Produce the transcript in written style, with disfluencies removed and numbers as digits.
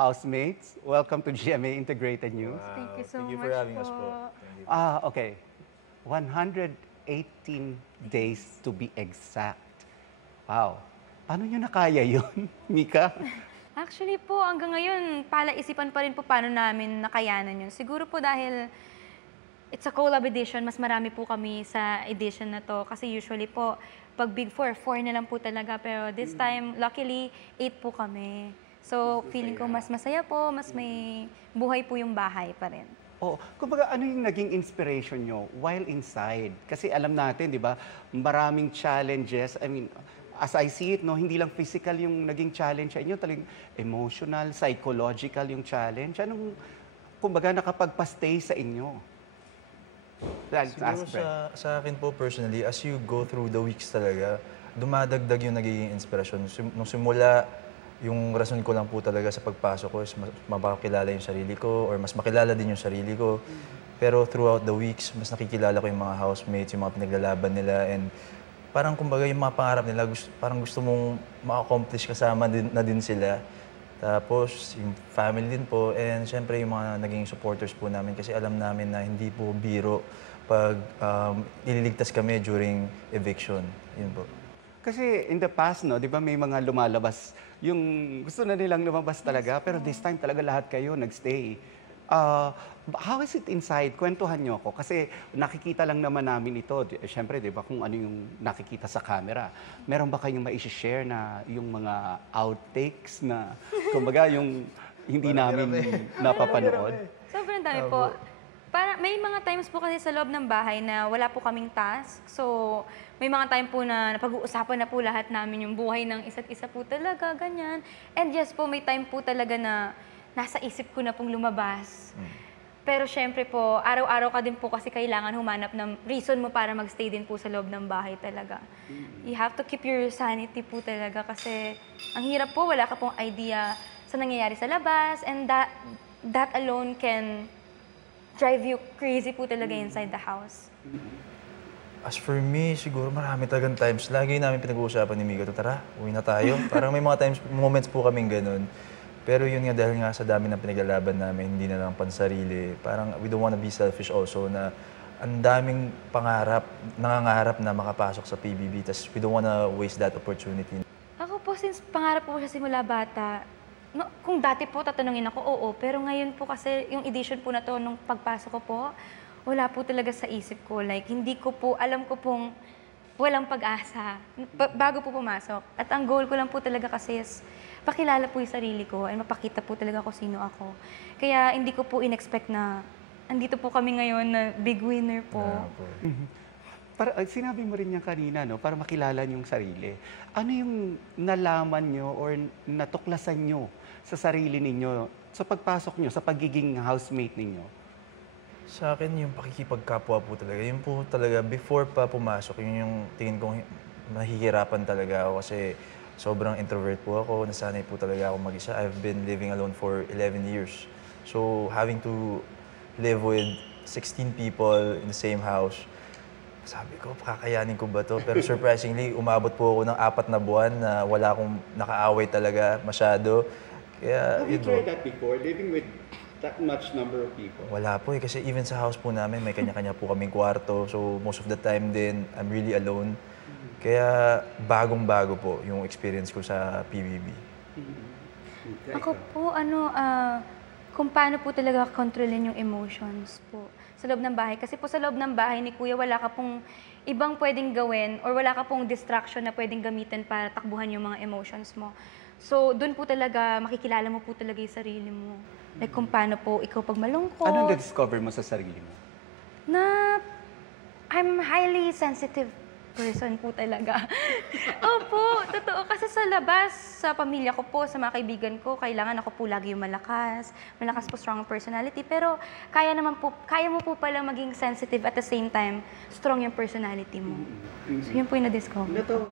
housemates. Welcome to GMA Integrated News. Wow. Thank you so Thank you much for having us po. po. Thank you. Okay. 118 days to be exact. Wow. Paano nyo nakaya yun, Mika? Actually po, hanggang ngayon, palaisipan pa rin po paano namin nakayanan yun. Siguro po dahil it's a collab edition, mas marami po kami sa edition na to. Kasi usually po, pag Big Four, 4 na lang po talaga. Pero this time, luckily, 8 po kami. So, feeling ko mas masaya po, mas may buhay po yung bahay pa rin. Oh, kumbaga ano yung naging inspiration nyo while inside? Kasi alam natin, di ba, maraming challenges. I mean, as I see it, no, hindi lang physical yung naging challenge sa inyo, talagang emotional, psychological yung challenge. Anong, kumbaga, nakapagpa-stay sa inyo? Siguro sa akin po personally, as you go through the weeks talaga, dumadagdag yung nagiging inspirasyon. Nung simula, yung rason ko lang po talaga sa pagpasok ko is mapakilala yung sarili ko or mas makilala din yung sarili ko. Pero throughout the weeks, mas nakikilala ko yung mga housemates, yung mga pinaglalaban nila, and parang kumbaga yung mga pangarap nila, parang gusto mong ma-accomplish kasama na din sila. Tapos yung family din po, and syempre yung mga naging supporters po namin kasi alam namin na hindi po biro pag ililigtas kami during eviction. Yun po. Kasi in the past, no, di ba may mga lumalabas, yung gusto na nilang lumabas talaga, pero this time talaga lahat kayo nagstay. How is it inside? Kwentuhan nyo ako. Kasi nakikita lang naman namin ito. Siyempre, di ba, kung ano yung nakikita sa camera. Meron ba kayong ma-share na yung mga outtakes na, kumbaga, yung hindi namin napapanood? Sobrang dami po. May mga times po kasi sa loob ng bahay na wala po kaming task. So, may mga time po na napag-uusapan na po lahat namin yung buhay ng isa't isa po talaga, ganyan. And yes po, may time po talaga na nasa isip ko na pong lumabas. Pero syempre po, araw-araw ka din po kasi kailangan humanap ng reason mo para magstay din po sa loob ng bahay talaga. You have to keep your sanity po talaga kasi ang hirap po, wala ka pong idea sa nangyayari sa labas, and that alone can drive you crazy po talaga inside the house. As for me, siguro marami talagang times. Lagi namin pinag-uusapan ni Mika, tara, uwi na tayo. Parang may mga moments po kaming ganun. Pero yun nga, dahil nga sa dami ng pinaglalaban namin, hindi na lang pansarili. Parang we don't wanna be selfish also na ang daming pangarap, nangangarap na makapasok sa PBB. Tas we don't wanna waste that opportunity. Ako po, since pangarap po siya simula bata, no, kung dati po tatanungin ako, oo. Pero ngayon po kasi yung edition po na to, nung pagpasok ko po, wala po talaga sa isip ko. Like, hindi ko po, alam ko pong walang pag-asa bago po pumasok. At ang goal ko lang po talaga kasi is pakilala po yung sarili ko and mapakita po talaga ko sino ako. Kaya hindi ko po in-expect na andito po kami ngayon na big winner po. Para, sinabi mo rin niya kanina, no, para makilala niyo yung sarili. Ano yung nalaman nyo or natuklasan nyo sa sarili ninyo sa pagpasok nyo, sa pagiging housemate ninyo? Sa akin, yung pakikipagkapwa po talaga. Yun po talaga, before pa pumasok, yun yung tingin kong nahihirapan talaga ako kasi sobrang introvert po ako. Nasanay po talaga ako mag-isa. I've been living alone for 11 years. So, having to live with 16 people in the same house, sabi ko, kakayanin ko ba to? Pero surprisingly, umabot po ako ng 4 na buwan na wala akong nakaaway talaga masyado. Kaya, Have you tried that before, living with that much number of people? Wala po eh, kasi even sa house po namin, may kanya-kanya po kaming kwarto. So, most of the time din, I'm really alone. Kaya, bagong-bago po yung experience ko sa PBB. Ako po, kung paano po talaga kontrolin yung emotions po sa loob ng bahay. Kasi po sa loob ng bahay ni Kuya, wala ka pong ibang pwedeng gawin or wala ka pong distraction na pwedeng gamitin para takbuhan yung mga emotions mo. So, doon po talaga, makikilala mo po talaga yung sarili mo. Like kung paano po ikaw pag malungkot. Anong na-discover mo sa sarili mo? Na I'm highly sensitive person po talaga. Opo, totoo. Kasi sa labas, sa pamilya ko po, sa mga kaibigan ko, kailangan ako po lagi yung malakas. Malakas po, strong personality. Pero kaya mo po pala maging sensitive at the same time, strong yung personality mo. So yun po yung na-discover.